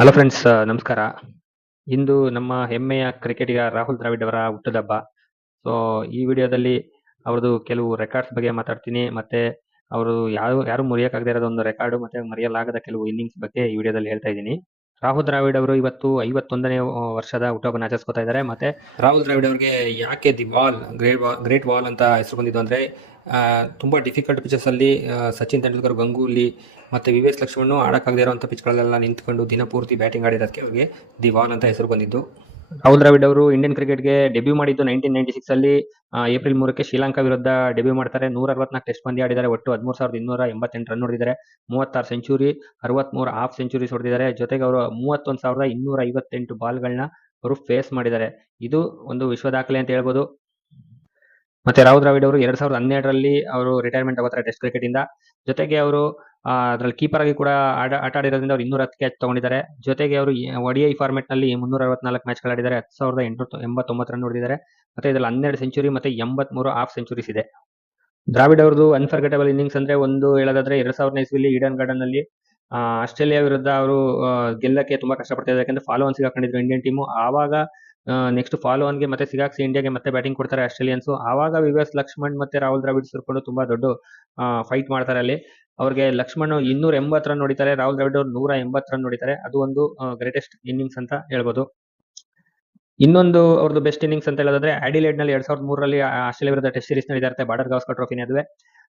Hello friends ನಮಸ್ಕಾರ. ಇಂದು ನಮ್ಮ ಹೆಮ್ಮೆಯ ಕ್ರಿಕೆಟಿಗ ರಾಹುಲ್ ದ್ರಾವಿಡ್ ಅವರ ಹುಟ್ಟದಬ್ಬ ಸೊ ಈ ವಿಡಿಯೋದಲ್ಲಿ ಅವ್ರದ್ದು ಕೆಲವು ರೆಕಾರ್ಡ್ಸ್ ಬಗ್ಗೆ ಮಾತಾಡ್ತೀನಿ, ಮತ್ತೆ ಅವರು ಯಾರು ಯಾರು ಮುರಿಯಕ್ಕಾಗದೇ ಇರೋದು ಒಂದು ರೆಕಾರ್ಡು ಮತ್ತೆ ಮರೆಯಲಾಗದ ಕೆಲವು ಇನ್ನಿಂಗ್ಸ್ ಬಗ್ಗೆ ಈ ವಿಡಿಯೋದಲ್ಲಿ ಹೇಳ್ತಾ ಇದ್ದೀನಿ. ರಾಹುಲ್ ದ್ರಾವಿಡ್ ಅವರು ಇವತ್ತು ಐವತ್ತೊಂದನೇ ವರ್ಷದ ಹುಟ್ಟುಹಬ್ಬನ ಆಚರಿಸ್ಕೊತಾ ಇದ್ದಾರೆ, ಮತ್ತೆ ರಾಹುಲ್ ದ್ರಾವಿಡ್ ಅವರಿಗೆ ಯಾಕೆ the wall, great wall great wall ಅಂತ ಹೆಸರು ಬಂದಿದ್ದು ಅಂದ್ರೆ ತುಂಬಾ ಡಿಫಿಕಲ್ಟ್ ಪಿಚಸಲ್ಲಿ ಸಚಿನ್ ತೆಂಡೂಲ್ಕರ್ ಗಂಗೂಲಿ ಮತ್ತೆ ವಿ ಎಸ್ ಲಕ್ಷ್ಮಣ್ ಆಡೋಕ್ಕಾಗದೇ ಇರುವಂತ ಪಿಚ್ಗಳಲ್ಲೆಲ್ಲ ನಿಂತ್ಕೊಂಡು ದಿನಪೂರ್ತಿ ಬ್ಯಾಟಿಂಗ್ ಆಡಿರೋದಕ್ಕೆ ಅವರಿಗೆ ದಿ ವಾಲ್ ಅಂತ ಹೆಸರು ಬಂದಿದ್ದು. ರಾಹುಲ್ ದ್ರಾವಿಡ್ ಅವರು ಇಂಡಿಯನ್ ಕ್ರಿಕೆಟ್ಗೆ ಡೆಬ್ಯೂ ಮಾಡಿದ್ದು ನೈನ್ಟೀನ್ ನೈನ್ಟಿ ಸಿಕ್ಸ್ ಅಲ್ಲಿ ಏಪ್ರಿಲ್ ಮೂರಕ್ಕೆ ಶ್ರೀಲಂಕಾ ವಿರುದ್ಧ ಡೆಬ್ಯೂ ಮಾಡ್ತಾರೆ. ನೂರ ಅರವತ್ನಾಲ್ಕು ಟೆಸ್ಟ್ ಪಂದ್ಯ ಆಡಿದ್ದಾರೆ. ಒಟ್ಟು ಹದಿಮೂರು ಸಾವಿರದ ಇನ್ನೂರ ಎಂಬತ್ತೆಂಟು ರನ್ ಹೊಡೆದಿದ್ದಾರೆ. ಮೂವತ್ತಾರು ಸೆಂಚುರಿ ಅರವತ್ಮೂರು ಹಾಫ್ ಸೆಂಚುರೀಸ್ ಹೊಡೆದಿದ್ದಾರೆ. ಜೊತೆಗೆ ಅವರು ಮೂವತ್ತೊಂದು ಸಾವಿರದ ಇನ್ನೂರ ಐವತ್ತೆಂಟು ಬಾಲ್ಗಳನ್ನ ಅವರು ಫೇಸ್ ಮಾಡಿದ್ದಾರೆ. ಇದು ಒಂದು ವಿಶ್ವ ದಾಖಲೆ ಅಂತ ಹೇಳ್ಬೋದು. ಮತ್ತೆ ರಾಹುಲ್ ದ್ರಾವಿಡ್ ಅವರು ಎರಡ್ ಸಾವಿರದ ಹನ್ನೆರಡರಲ್ಲಿ ಅವರು ರಿಟೈರ್ಮೆಂಟ್ ಆಗೋತಾರೆ ಟೆಸ್ಟ್ ಕ್ರಿಕೆಟ್ ಇಂದ. ಜೊತೆಗೆ ಅವರು ಅದ್ರಲ್ಲಿ ಕೀಪರ್ ಆಗಿ ಕೂಡ ಆಟ ಆಡಿರೋದ್ರಿಂದ ಅವರು ಇನ್ನೂರ ಹತ್ತು ಕ್ಯಾಚ್ ತಗೊಂಡಿದ್ದಾರೆ. ಜೊತೆಗೆ ಅವರು ಒಡಿಐ ಫಾರ್ಮೆಟ್ನಲ್ಲಿ ಮುನ್ನೂರ ಅರವತ್ನಾಲ್ಕು ಮ್ಯಾಚ್ ಗಳಾಡಿದ್ದಾರೆ ಹತ್ತು ಸಾವಿರದ ಎಂಟು ಎಂಬತ್ತೊಂಬತ್ತು ರನ್ ಹೊಡೆದಿದ್ದಾರೆ ಮತ್ತೆ ಇದರಲ್ಲಿ ಹನ್ನೆರಡು ಸೆಂಚುರಿ ಮತ್ತೆ ಎಂಬತ್ಮೂರು ಹಾಫ್ ಸೆಂಚುರೀಸ್ ಇದೆ. ದ್ರಾವಿಡ್ ಅವ್ರದ್ದು ಅನ್ಫರ್ಗೆಟಬಲ್ ಇನ್ನಿಂಗ್ಸ್ ಅಂದ್ರೆ ಒಂದು ಹೇಳೋದಾದ್ರೆ ಎರಡ್ ಸಾವಿರದ ಇಸ್ವಿಲಿ ಈಡನ್ ಗಾರ್ಡನ್ನಲ್ಲಿ ಆಸ್ಟ್ರೇಲಿಯಾ ವಿರುದ್ಧ ಅವರು ಗೆಲ್ಲಕ್ಕೆ ತುಂಬಾ ಕಷ್ಟಪಡ್ತಿದ್ದಾರೆ. ಯಾಕಂದ್ರೆ ಫಾಲೋ ಅನ್ಸಿಗೆ ಹಾಕೊಂಡಿದ್ರು ಇಂಡಿಯನ್ ಟೀಮು ಆವಾಗ ನೆಕ್ಸ್ಟ್ ಫಾಲೋ ಆನ್ಗೆ ಮತ್ತೆ ಸಿಗಾಕ್ಸಿ ಇಂಡಿಯಾಗೆ ಮತ್ತೆ ಬ್ಯಾಟಿಂಗ್ ಕೊಡ್ತಾರೆ ಆಸ್ಟ್ರೇಲಿಯನ್ಸ್ ಆವಾಗ ವಿ ವಿ ಎಸ್ ಲಕ್ಷ್ಮಣ್ ಮತ್ತೆ ರಾಹುಲ್ ದ್ರಾವಿಡ್ ಸೇರ್ಕೊಂಡು ತುಂಬಾ ದೊಡ್ಡ ಫೈಟ್ ಮಾಡ್ತಾರೆ ಅಲ್ಲಿ. ಅವ್ರಿಗೆ ಲಕ್ಷ್ಮಣ್ ಇನ್ನೂರ ಎಂಬತ್ತು ರನ್ ಹೊಡಿತಾರೆ ರಾಹುಲ್ ದ್ರಾವಿಡ್ ಅವ್ರು ನೂರ ಎಂಬತ್ತು ರನ್ ಹೊಡಿತಾರೆ. ಅದು ಒಂದು ಗ್ರೇಟೆಸ್ಟ್ ಇನ್ನಿಂಗ್ಸ್ ಅಂತ ಹೇಳ್ಬೋದು. ಇನ್ನೊಂದು ಅವ್ರದ್ದು ಬೆಸ್ಟ್ ಇನ್ನಿಂಗ್ಸ್ ಅಂತ ಹೇಳೋದಾದ್ರೆ ಆಡಿಲೇಡ್ನಲ್ಲಿ ಎರಡ್ ಸಾವಿರದ ಮೂರರಲ್ಲಿ ಆಸ್ಟ್ರೇಲಿಯಾ ವಿರುದ್ಧ ಟೆಸ್ಟ್ ಸೀರೀಸ್ ನಡೆದಿರುತ್ತೆ ಬಾರ್ಡರ್ ಗಾವಸ್ಕರ್ ಟ್ರೋಫಿ ಅದುವೆ.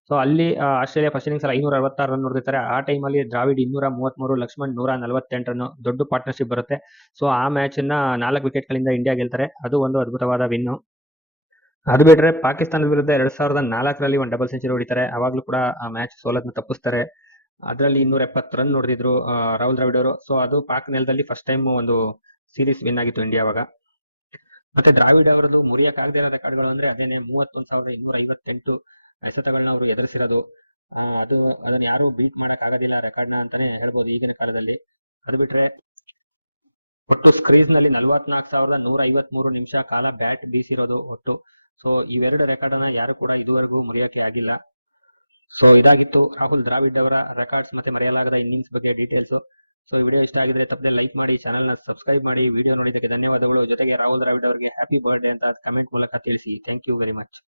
ಸೊ ಅಲ್ಲಿ ಆಸ್ಟ್ರೇಲಿಯಾ ಫಸ್ಟ್ ಇನಿಂಗ್ಸ್ ಅಲ್ಲಿ ಐನೂರ ಅರವತ್ತಾರು ರನ್ ಹೊಡೆದಿರ್ತಾರೆ. ಆ ಟೈಮಲ್ಲಿ ದ್ರಾವಿಡ್ ಇನ್ನೂರ ಮೂವತ್ಮೂರು ಲಕ್ಷ್ಮಣ್ ನೂರ ನಲವತ್ತೆಂಟು ರನ್ ದೊಡ್ಡ ಪಾರ್ಟ್ನರ್ಶಿಪ್ ಬರುತ್ತೆ. ಸೊ ಆ ಮ್ಯಾಚ್ ಅನ್ನ ನಾಲ್ಕು ವಿಕೆಟ್ ಗಳಿಂದ ಇಂಡಿಯಾ ಗೆಲ್ತಾರೆ. ಅದು ಒಂದು ಅದ್ಭುತವಾದ ವಿನ್ ಅದು ಬಿಟ್ರೆ ಪಾಕಿಸ್ತಾನದ ವಿರುದ್ಧ ಎರಡ್ ಸಾವಿರದ ನಾಲ್ಕರಲ್ಲಿ ಒಂದು ಡಬಲ್ ಸೆಂಚುರಿ ಹೊಡಿತಾರೆ. ಅವಾಗ್ಲೂ ಕೂಡ ಆ ಮ್ಯಾಚ್ ಸೋಲದ್ನ ತಪ್ಪಿಸ್ತಾರೆ. ಅದರಲ್ಲಿ ಇನ್ನೂರ ಎಪ್ಪತ್ತು ರನ್ ನೋಡಿದ್ರು ರಾಹುಲ್ ದ್ರಾವಿಡ್ ಅವರು. ಸೊ ಅದು ಪಾಕ್ ನೆಲದಲ್ಲಿ ಫಸ್ಟ್ ಟೈಮ್ ಒಂದು ಸೀರೀಸ್ ವಿನ್ ಆಗಿತ್ತು ಇಂಡಿಯಾ ಅವಾಗ. ಮತ್ತೆ ದ್ರಾವಿಡ್ ಅವರದ್ದು ಮುರಿಯಕ್ಕಾಗದೇ ಇರೋ ರೆಕಾರ್ಡ್ಗಳು ಅಂದ್ರೆ ಅದೇನೆ ಮೂವತ್ತೊಂದು ಸಾವಿರದ ಇನ್ನೂರ ಐವತ್ತೆಂಟು ಎಸೆತಗಳನ್ನ ಅವರು ಎದುರಿಸಿರೋದು ಅದು, ಅದನ್ನ ಯಾರು ಬೀಟ್ ಮಾಡಕ್ ಆಗೋದಿಲ್ಲ ರೆಕಾರ್ಡ್ನ ಅಂತಾನೆ ಹೇಳ್ಬೋದು ಈಗಿನ ಕಾಲದಲ್ಲಿ. ಅದು ಬಿಟ್ರೆ ಒಟ್ಟು ಸ್ಕ್ರೀಸ್ನಲ್ಲಿ ನಲವತ್ನಾಲ್ಕು ಸಾವಿರದ ನೂರ ಐವತ್ಮೂರು ನಿಮಿಷ ಕಾಲ ಬ್ಯಾಟ್ ಬೀಸಿರೋದು ಒಟ್ಟು. ಸೊ ಇವೆರಡು ರೆಕಾರ್ಡ್ ಅನ್ನ ಯಾರು ಕೂಡ ಇದುವರೆಗೂ ಮುರಿಯೋಕೆ ಆಗಿಲ್ಲ. ಸೊ ಇದಾಗಿತ್ತು. ರಾಹುಲ್ ದ್ರಾವಿಡ್ ಅವರ ರೆಕಾರ್ಡ್ಸ್ ಮತ್ತೆ ಮರೆಯಲಾಗದ ಇನ್ನಿಂಗ್ಸ್ ಬಗ್ಗೆ ಡೀಟೇಲ್ಸ್ ಸೊ ಈ ವಿಡಿಯೋ ಇಷ್ಟ ಆಗಿದ್ರೆ ತಪ್ಪದೆ ಲೈಕ್ ಮಾಡಿ ಚಾನಲ್ನ ಸಬ್ಸ್ಕ್ರೈಬ್ ಮಾಡಿ. ವಿಡಿಯೋ ನೋಡಿದ್ದಕ್ಕೆ ಧನ್ಯವಾದಗಳು. ಜೊತೆಗೆ ರಾಹುಲ್ ದ್ರಾವಿಡ್ ಅವರಿಗೆ ಹ್ಯಾಪಿ ಬರ್ಡೇ ಅಂತ ಕಮೆಂಟ್ ಮೂಲಕ ತಿಳಿಸಿ. Thank you very much